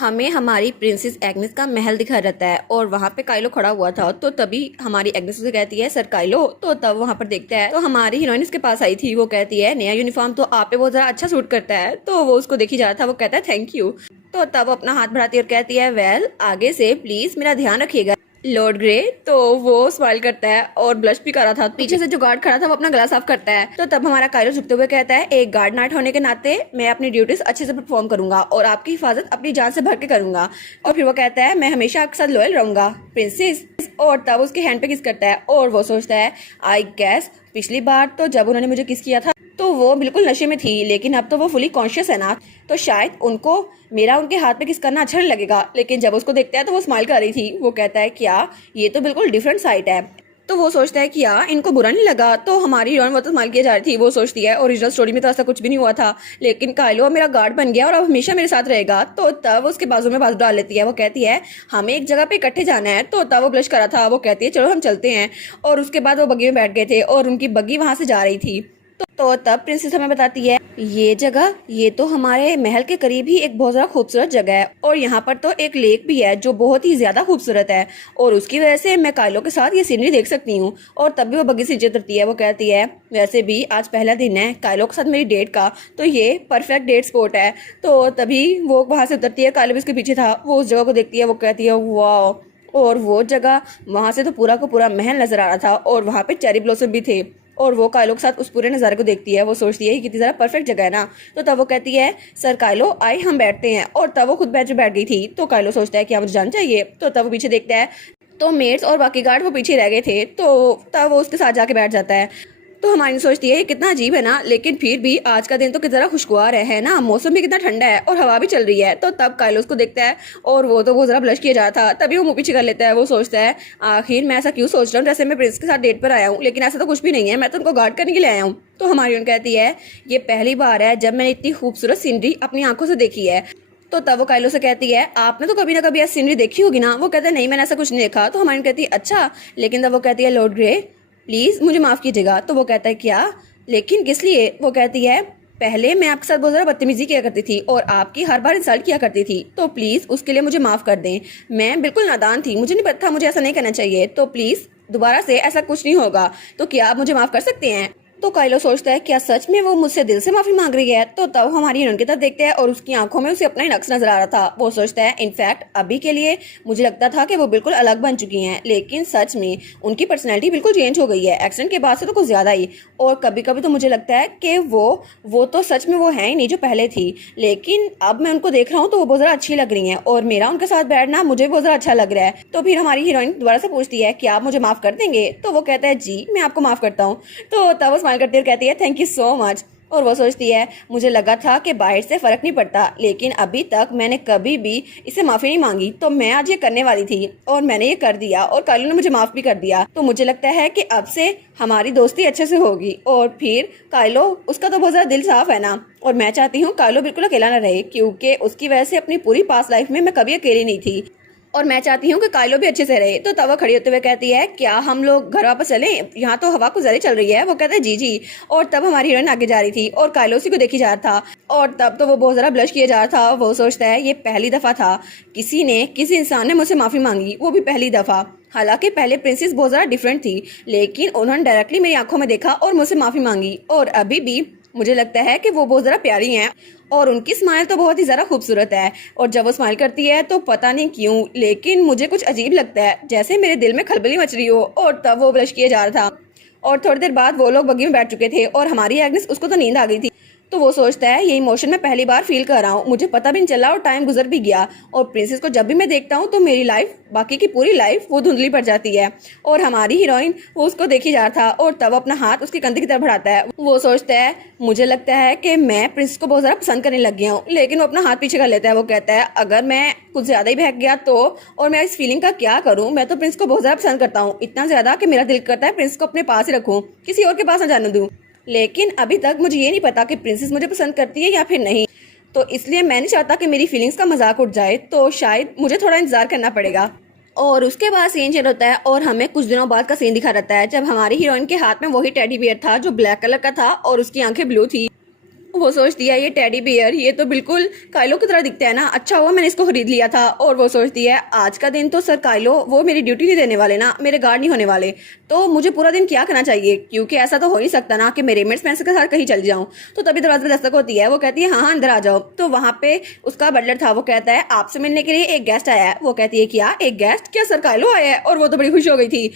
हमें हमारी princess Agnes का महल दिखा रहता है और वहाँ पे काइलो खड़ा हुआ था। तो तभी हमारी एग्नेस उसे कहती है सर काइलो। तो तब वहाँ पर देखता है तो हमारी हीरोइन उसके पास आई थी। वो कहती है नया यूनिफॉर्म तो आप पे बहुत ज़्यादा अच्छा सूट करता है। तो वो उसको देखी जा रहा था। वो कहता है थैंक यू। तो तब अपना हाथ बढ़ाती है और कहती है वेल आगे से प्लीज मेरा ध्यान रखिएगा लॉर्ड ग्रे। तो वो स्माइल करता है और ब्लश भी कर रहा था। पीछे से जो गार्ड खड़ा था वो अपना गला साफ करता है। तो तब हमारा काइलो झुकते हुए कहता है एक गार्ड नाइट होने के नाते मैं अपनी ड्यूटीज अच्छे से परफॉर्म करूंगा और आपकी हिफाजत अपनी जान से भर के करूंगा। और फिर वो कहता है मैं हमेशा आपके साथ लॉयल रहूंगा प्रिंसेस। और तब उसके हैंड पे किस करता है और वो सोचता है आई गैस पिछली बार तो जब उन्होंने मुझे किस किया था तो वो बिल्कुल नशे में थी, लेकिन अब तो वो फुली कॉन्शियस है ना, तो शायद उनको मेरा उनके हाथ पे किस करना अच्छा नहीं लगेगा। लेकिन जब उसको देखता है तो वो स्माइल कर रही थी। वो कहता है क्या ये तो बिल्कुल डिफरेंट साइट है। तो वो सोचता है कि यार इनको बुरा नहीं लगा। तो हमारी हीरोइन वो तो स्माइल किए जा रही थी। वो सोचती है ओरिजिनल स्टोरी में तो ऐसा कुछ भी नहीं हुआ था, लेकिन काइलो मेरा गार्ड बन गया और अब हमेशा मेरे साथ रहेगा। तो तब उसके बाजू में बाजू डाल लेती है। वो कहती है हमें एक जगह पे इकट्ठे जाना है। तो तब वो ब्लश करा था। वो कहती है चलो हम चलते हैं। और उसके बाद वो बग्गी में बैठ गए थे और उनकी बग्गी वहां से जा रही थी। तो तब प्रिंसेस हमें बताती है ये जगह ये तो हमारे महल के करीब ही एक बहुत ज्यादा खूबसूरत जगह है और यहाँ पर तो एक लेक भी है जो बहुत ही ज्यादा खूबसूरत है और उसकी वजह से मैं काइलो के साथ ये सीनरी देख सकती हूँ। और तब भी वो बग्गी से नीचे उतरती है। वो कहती है वैसे भी आज पहला दिन है काइलो के साथ मेरी डेट का, तो ये परफेक्ट डेट स्पॉट है। तो तभी वो वहां से उतरती है। काइलो भी उसके पीछे था। वो उस जगह को देखती है। वो कहती है वाह। और वो जगह वहां से तो पूरा का पूरा महल नजर आ रहा था और वहां पे चेरी ब्लॉसम भी थे। और वो काइलो के साथ उस पूरे नज़ारे को देखती है। वो सोचती है कि कितनी ज़्यादा परफेक्ट जगह है ना। तो तब वो कहती है सर काइलो आए हम बैठते हैं। और तब वो खुद बैठ गई थी। तो काइलो सोचता है कि मुझे जाना चाहिए। तो तब वो पीछे देखता है तो मेड्स और बाकी गार्ड वो पीछे रह गए थे। तो तब वो उसके साथ जाके बैठ जाता है। तो हमारी सोचती है कितना अजीब है ना, लेकिन फिर भी आज का दिन तो कितना खुशगवार है ना, मौसम भी कितना ठंडा है और हवा भी चल रही है। तो तब काइलो उसको देखता है और वो तो बहुत ज़रा ब्लश किया जा रहा था। तभी वो मुंह पीछे कर लेता है। वो सोचता है आखिर मैं ऐसा क्यों सोच रहा हूँ जैसे मैं प्रिंस के साथ डेट पर आया हूँ, लेकिन ऐसा तो कुछ भी नहीं है, मैं तो उनको गार्ड करने के लिए आया हूँ। तो हमारी उन कहती है ये पहली बार है जब मैंने इतनी खूबसूरत सीनरी अपनी आंखों से देखी है। तो तब वो काइलो से कहती है आपने तो कभी ना कभी ऐसी सीनरी देखी होगी ना। वो कहता है नहीं मैंने ऐसा कुछ नहीं देखा। तो हमारी कहती है अच्छा, लेकिन तब वो कहती है लॉर्ड ग्रे प्लीज मुझे माफ कीजिएगा। तो वो कहता है क्या लेकिन किस लिए। वो कहती है पहले मैं आपके साथ बहुत ज़्यादा बदतमीजी किया करती थी और आपकी हर बार इंसल्ट किया करती थी, तो प्लीज़ उसके लिए मुझे माफ़ कर दें। मैं बिल्कुल नादान थी, मुझे नहीं पता था मुझे ऐसा नहीं करना चाहिए। तो प्लीज़ दोबारा से ऐसा कुछ नहीं होगा। तो क्या आप मुझे माफ़ कर सकते हैं। तो काइलो सोचता है क्या सच में वो मुझसे दिल से माफी मांग रही है। तो तब हमारी हीरोइन की तरफ देखते हैं और उसकी आंखों में उसे अपना ही नक्श नजर आ रहा था। वो सोचता है इनफैक्ट अभी के लिए मुझे लगता था कि वो बिल्कुल अलग बन चुकी हैं, लेकिन सच में उनकी पर्सनैलिटी बिल्कुल चेंज हो गई है एक्सीडेंट के बाद से तो कुछ ज्यादा ही। और कभी कभी तो मुझे लगता है कि वो तो सच में वो है ही नहीं जो पहले थी, लेकिन अब मैं उनको देख रहा हूँ तो वो बहुत ज्यादा अच्छी लग रही है और मेरा उनके साथ बैठना मुझे बहुत ज्यादा अच्छा लग रहा है। तो फिर हमारी हीरोइन दोबारा से पूछती है कि आप मुझे माफ कर देंगे। तो वो कहता है जी मैं आपको माफ करता हूँ। तो तब वो स्माइल करती है कहती है थैंक यू सो मच। और वो सोचती है मुझे लगा था कि बाहर से फर्क नहीं पड़ता, लेकिन अभी तक मैंने कभी भी इसे माफी नहीं मांगी, तो मैं आज ये करने वाली थी और मैंने ये कर दिया और काइलो ने मुझे माफ भी कर दिया। तो मुझे लगता है कि अब से हमारी दोस्ती अच्छे से होगी। और फिर काइलो उसका तो बहुत ज्यादा दिल साफ है ना, और मैं चाहती हूँ काइलो बिल्कुल अकेला न रहे, क्योंकि उसकी वजह से अपनी पूरी पास्ट लाइफ में मैं कभी अकेली नहीं थी और मैं चाहती हूँ कि काइलो भी अच्छे से रहे। तो तब वो खड़ी होते हुए कहती है क्या हम लोग घर वापस चलें, यहाँ तो हवा कुछ ज्यादा चल रही है। वो कहता है जी जी। और तब हमारी हीरोइन आगे जा रही थी और काइलो उसी को देखी जा रहा था और तब तो वो बहुत ज्यादा ब्लश किया जा रहा था। वो सोचता है ये पहली दफा था किसी इंसान ने मुझसे माफी मांगी, वो भी पहली दफा। हालांकि पहले प्रिंसेस बहुत ज्यादा डिफरेंट थी, लेकिन उन्होंने डायरेक्टली मेरी आंखों में देखा और मुझसे माफी मांगी और अभी भी मुझे लगता है कि वो बहुत ज़रा प्यारी हैं और उनकी स्माइल तो बहुत ही ज़रा खूबसूरत है। और जब वो स्माइल करती है तो पता नहीं क्यों, लेकिन मुझे कुछ अजीब लगता है, जैसे मेरे दिल में खलबली मच रही हो। और तब वो ब्लश किया जा रहा था और थोड़ी देर बाद वो लोग बग्गी में बैठ चुके थे और हमारी एग्नेस उसको तो नींद आ गई थी। तो वो सोचता है ये इमोशन मैं पहली बार फील कर रहा हूँ, मुझे पता भी नहीं चला और टाइम गुजर भी गया। और प्रिंसेस को जब भी मैं देखता हूँ तो मेरी लाइफ बाकी की पूरी लाइफ वो धुंधली पड़ जाती है। और हमारी हीरोइन वो उसको देखी जा रहा था और तब अपना हाथ उसके कंधे की तरफ बढ़ाता है। वो सोचता है मुझे लगता है कि मैं प्रिंसेस को बहुत ज़्यादा पसंद करने लग गया हूँ, लेकिन वो अपना हाथ पीछे कर लेता है। वो कहता है अगर मैं कुछ ज़्यादा ही बहक गया तो, और मैं इस फीलिंग का क्या करूँ, मैं तो प्रिंस को बहुत ज़्यादा पसंद करता हूँ, इतना ज़्यादा कि मेरा दिल करता है प्रिंस को अपने पास ही रखूँ, किसी और के पास ना जाने दूँ। लेकिन अभी तक मुझे ये नहीं पता कि प्रिंसेस मुझे पसंद करती है या फिर नहीं, तो इसलिए मैं नहीं चाहता कि मेरी फीलिंग्स का मजाक उठ जाए, तो शायद मुझे थोड़ा इंतजार करना पड़ेगा। और उसके बाद सीन चेंज होता है और हमें कुछ दिनों बाद का सीन दिखा रहता है जब हमारी हीरोइन के हाथ में वही टेडी बियर था जो ब्लैक कलर का था और उसकी आंखें ब्लू थी। वो सोचती है ये टेडी बियर ये तो बिल्कुल काइलो की तरह दिखता है ना, अच्छा हुआ मैंने इसको खरीद लिया था। और वो सोचती है आज का दिन तो सर काइलो वो मेरी ड्यूटी नहीं देने वाले ना, मेरे गार्ड नहीं होने वाले, तो मुझे पूरा दिन क्या करना चाहिए, क्योंकि ऐसा तो हो नहीं सकता ना कि मेरे रेमंड स्पेंसर के साथ कहीं चल जाऊं। तो तभी दरवाजे पे दस्तक होती है, वो कहती है हाँ हाँ अंदर आ जाओ। तो वहाँ पे उसका बटलर था, वो कहता है आपसे मिलने के लिए एक गेस्ट आया है। वो कहती है क्या एक गेस्ट, क्या सर काइलो आया है? और वो तो बड़ी खुश हो गई थी।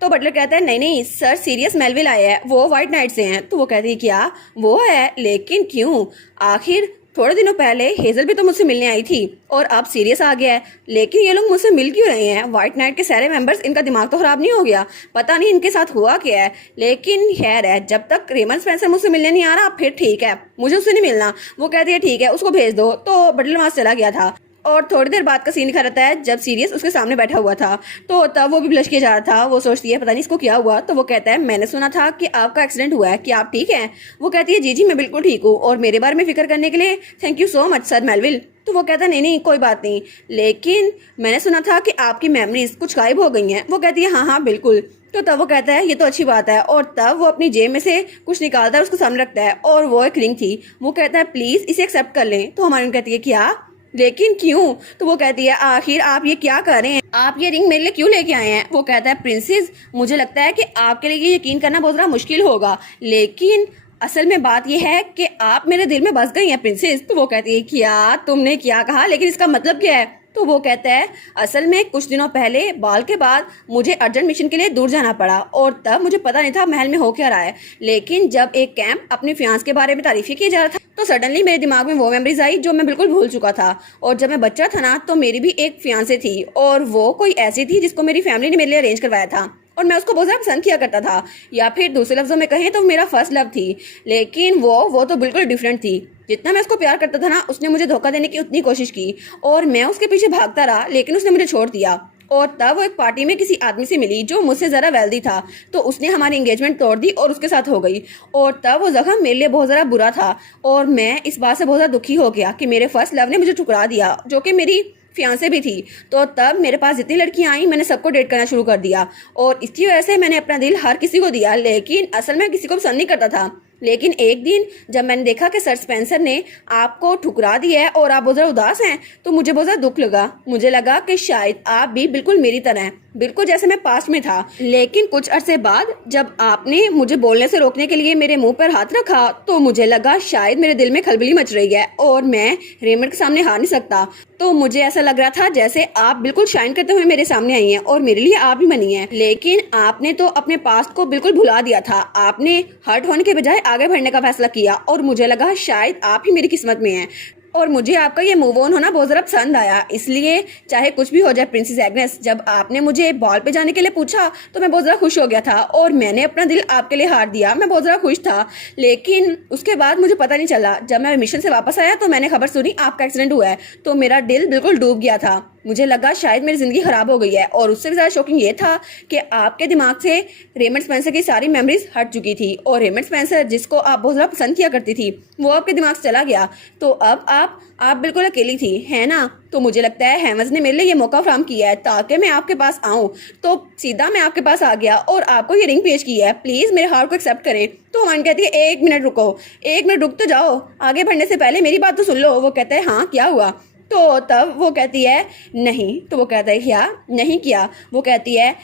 तो बटलर कहता है नहीं नहीं सर सीरियस मेलविल आया है, वो व्हाइट नाइट से हैं। तो वो कहती है क्या वो है, लेकिन क्यों, आखिर थोड़े दिनों पहले हेजल भी तो मुझसे मिलने आई थी और अब सीरियस आ गया है, लेकिन ये लोग मुझसे मिल क्यों रहे हैं? व्हाइट नाइट के सारे मेंबर्स, इनका दिमाग तो खराब नहीं हो गया? पता नहीं इनके साथ हुआ क्या है, लेकिन खैर है, जब तक रेमंड स्पेंसर मुझसे मिलने नहीं आ रहा फिर ठीक है, मुझे उससे नहीं मिलना। वो कहती है ठीक है उसको भेज दो। तो बटलर वहां से चला गया था और थोड़ी देर बाद का सीन दिखा रहता है जब सीरियस उसके सामने बैठा हुआ था। तो तब वो भी ब्लश किया जा रहा था। वो सोचती है पता नहीं इसको क्या हुआ। तो वो कहता है मैंने सुना था कि आपका एक्सीडेंट हुआ है, कि आप ठीक हैं? वो कहती है जी जी मैं बिल्कुल ठीक हूँ और मेरे बारे में फिक्र करने के लिए thank you so much sir Melville. तो वो कहता है नहीं नहीं कोई बात नहीं, लेकिन मैंने सुना था कि आपकी मेमोरीज कुछ गायब हो गई हैं। वो कहती है हाँ हाँ बिल्कुल। तो तब वो कहता है ये तो अच्छी बात है, और तब वो अपनी जेब में से कुछ निकालता है उसको सामने रखता है और वो एक रिंग थी। वो कहता है प्लीज इसे एक्सेप्ट कर लें। तो हमारी कहती है क्या, लेकिन क्यों? तो वो कहती है आखिर आप ये क्या कर रहे हैं, आप ये रिंग मेरे लिए क्यों लेके आए हैं? वो कहता है प्रिंसेस मुझे लगता है कि आपके लिए ये यकीन करना बहुत ज़्यादा मुश्किल होगा, लेकिन असल में बात यह है कि आप मेरे दिल में बस गई हैं प्रिंसेस। तो वो कहती है क्या तुमने क्या कहा, लेकिन इसका मतलब क्या है? तो वो कहता है असल में कुछ दिनों पहले बाल के बाद मुझे अर्जेंट मिशन के लिए दूर जाना पड़ा और तब मुझे पता नहीं था महल में हो क्या रहा है, लेकिन जब एक कैंप अपनी फियांस के बारे में तारीफें किया जा रहा था तो सडनली मेरे दिमाग में वो मेमोरीज आई जो मैं बिल्कुल भूल चुका था। और जब मैं बच्चा था ना तो मेरी भी एक फियांसे थी और वो कोई ऐसी थी जिसको मेरी फैमिली ने मेरे लिए अरेंज करवाया था और मैं उसको बहुत ज़्यादा पसंद किया करता था, या फिर दूसरे लफ्जों में कहें तो मेरा फर्स्ट लव थी। लेकिन वो तो बिल्कुल डिफरेंट थी। जितना मैं उसको प्यार करता था ना उसने मुझे धोखा देने की उतनी कोशिश की और मैं उसके पीछे भागता रहा, लेकिन उसने मुझे छोड़ दिया। और तब वो एक पार्टी में किसी आदमी से मिली जो मुझसे ज़रा वेल्दी था, तो उसने हमारी एंगेजमेंट तोड़ दी और उसके साथ हो गई। और तब वो जख्म मेरे लिए बहुत ज़्यादा बुरा था और मैं इस बात से बहुत ज़्यादा दुखी हो गया कि मेरे फर्स्ट लव ने मुझे ठुकरा दिया, जो कि मेरी फियांसे भी थी। तो तब मेरे पास जितनी लड़कियां आई मैंने सबको डेट करना शुरू कर दिया और इसकी वजह से मैंने अपना दिल हर किसी को दिया, लेकिन असल में किसी को पसंद नहीं करता था। लेकिन एक दिन जब मैंने देखा कि सर स्पेंसर ने आपको ठुकरा दिया है और आप बहुत ज़्यादा उदास हैं तो मुझे बहुत ज़्यादा दुख लगा। मुझे लगा कि शायद आप भी बिल्कुल मेरी तरह हैं, बिल्कुल जैसे मैं पास्ट में था। लेकिन कुछ अरसे बाद जब आपने मुझे बोलने से रोकने के लिए मेरे मुंह पर हाथ रखा तो मुझे लगा शायद मेरे दिल में खलबली मच रही है और मैं रेमंड के सामने हार नहीं सकता। तो मुझे ऐसा लग रहा था जैसे आप बिल्कुल शाइन करते हुए मेरे सामने आई हैं और मेरे लिए आप ही बनी हैं। लेकिन आपने तो अपने पास्ट को बिल्कुल भुला दिया था, आपने हर्ट होने के बजाय आगे बढ़ने का फैसला किया और मुझे लगा शायद आप ही मेरी किस्मत में हैं। और मुझे आपका ये मूव ऑन होना बहुत ज़रा पसंद आया, इसलिए चाहे कुछ भी हो जाए प्रिंसेस एग्नेस, जब आपने मुझे बॉल पे जाने के लिए पूछा तो मैं बहुत ज़रा खुश हो गया था और मैंने अपना दिल आपके लिए हार दिया। मैं बहुत ज़रा खुश था, लेकिन उसके बाद मुझे पता नहीं चला। जब मैं मिशन से वापस आया तो मैंने खबर सुनी आपका एक्सीडेंट हुआ है, तो मेरा दिल बिल्कुल डूब गया था। मुझे लगा शायद मेरी ज़िंदगी ख़राब हो गई है। और उससे भी ज़्यादा शॉकिंग ये था कि आपके दिमाग से रेमंड स्पेंसर की सारी मेमोरीज हट चुकी थी और रेमंड स्पेंसर जिसको आप बहुत ज़्यादा पसंद किया करती थी वो आपके दिमाग से चला गया। तो अब आप बिल्कुल अकेली थी, है ना? तो मुझे लगता है हेवंस ने मेरे लिए ये मौका फ्राहम किया है ताकि मैं आपके पास आऊँ, तो सीधा मैं आपके पास आ गया और आपको ये रिंग पेश की है। प्लीज़ मेरे हार्ट को एक्सेप्ट करें। तो हमारी कहती है एक मिनट रुको, एक मिनट रुक तो जाओ, आगे बढ़ने से पहले मेरी बात तो सुन लो। वो कहता है हाँ क्या हुआ? तो तब वो कहती है नहीं। तो वो कहता है क्या नहीं किया? वो कहती है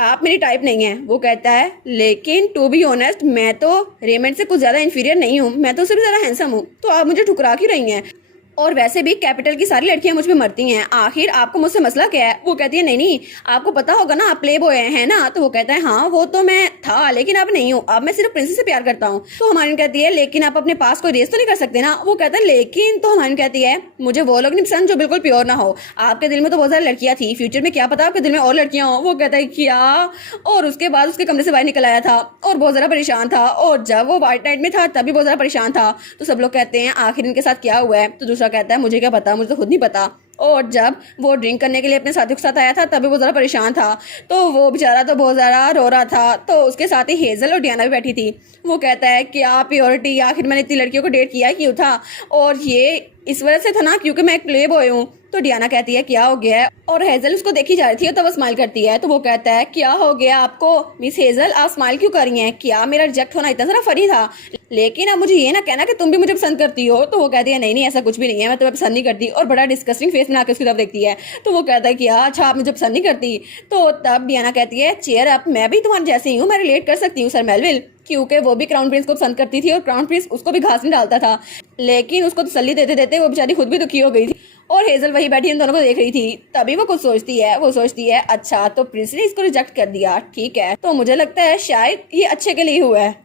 आप मेरी टाइप नहीं है। वो कहता है लेकिन टू बी ऑनेस्ट मैं तो रेमंड से कुछ ज़्यादा इन्फीरियर नहीं हूँ, मैं तो उससे भी ज़्यादा हैंडसम हूँ, तो आप मुझे ठुकरा क्यों रही हैं? और वैसे भी कैपिटल की सारी लड़कियां मुझ पे मरती हैं, आखिर आपको मुझसे मसला क्या है? वो कहती है नहीं नहीं आपको पता होगा ना आप प्ले बॉय हैं ना? तो वो कहता है हाँ वो तो मैं था लेकिन अब नहीं हूँ, अब मैं सिर्फ प्रिंसेस से प्यार करता हूँ। तो हमारी कहती है लेकिन आप अपने पास कोई रेस तो नहीं कर सकते ना? वो कहता है लेकिन। तो हमारी कहती है मुझे वो लोग नहीं पसंद जो बिल्कुल प्योर ना हो। आपके दिल में तो बहुत सारी लड़कियां थी, फ्यूचर में क्या पता आपके दिल में और लड़कियां हो। वो कहता है क्या? और उसके बाद उसके कमरे से बाहर निकल आया था और बहुत ज़्यादा परेशान था, और जब वो वाइट नाइट में था तभी बहुत ज़्यादा परेशान था। तो सब लोग कहते हैं आखिर इनके साथ क्या हुआ है? तो दूसरा कहता है मुझे क्या पता, मुझे तो खुद नहीं पता। और जब वो ड्रिंक करने के लिए अपने साथियों के साथ आया था तभी वो ज़रा परेशान था, तो वो बेचारा तो बहुत ज़्यादा रो रहा था। तो उसके साथ ही हेजल और डियाना भी बैठी थी। वो कहता है कि आप प्योरिटी, आखिर मैंने इतनी लड़कियों को डेट किया क्यों था? और ये इस वजह से था ना क्योंकि मैं एक प्ले बॉय हूँ। तो डियाना कहती है क्या हो गया है? और हेजल उसको देखी जा रही थी तो वो स्माइल करती है। तो वो कहता है क्या हो गया आपको मिस हेजल, आप स्माइल क्यों कर रही हैं? क्या मेरा रिजेक्ट होना इतना ज़रा फनी था? लेकिन अब मुझे ये ना कहना कि तुम भी मुझे पसंद करती हो। तो वो कहती है नहीं नहीं ऐसा कुछ भी नहीं है, मैं तुम्हें पसंद नहीं करती। और बड़ा डिस्कस्टिंग फेस बना के उसकी तरफ देखती है। तो वो कहता है कि अच्छा आप मुझे पसंद नहीं करती। तो तब डियाना कहती है चेयर अप, मैं भी तुम्हारे जैसे ही हूँ, मैं रिलेट कर सकती हूँ सर मेलविल, क्योंकि वो भी क्राउन प्रिंस को पसंद करती थी और क्राउन प्रिंस उसको भी घास में डालता था। लेकिन उसको तसल्ली देते देते वो बेचारी खुद भी दुखी हो गई थी। और हेजल वही बैठी इन दोनों को देख रही थी। तभी वो कुछ सोचती है अच्छा तो प्रिंस ने इसको रिजेक्ट कर दिया, ठीक है, तो मुझे लगता है शायद ये अच्छे के लिए हुआ है।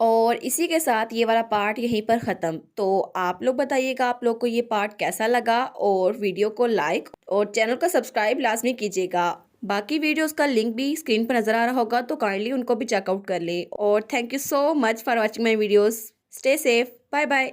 और इसी के साथ ये वाला पार्ट यहीं पर ख़त्म। तो आप लोग बताइएगा आप लोग को ये पार्ट कैसा लगा, और वीडियो को लाइक और चैनल को सब्सक्राइब लाजमी कीजिएगा। बाकी वीडियोस का लिंक भी स्क्रीन पर नज़र आ रहा होगा, तो काइंडली उनको भी चेकआउट कर लें। और thank you so much for watching my videos. Stay safe, bye bye.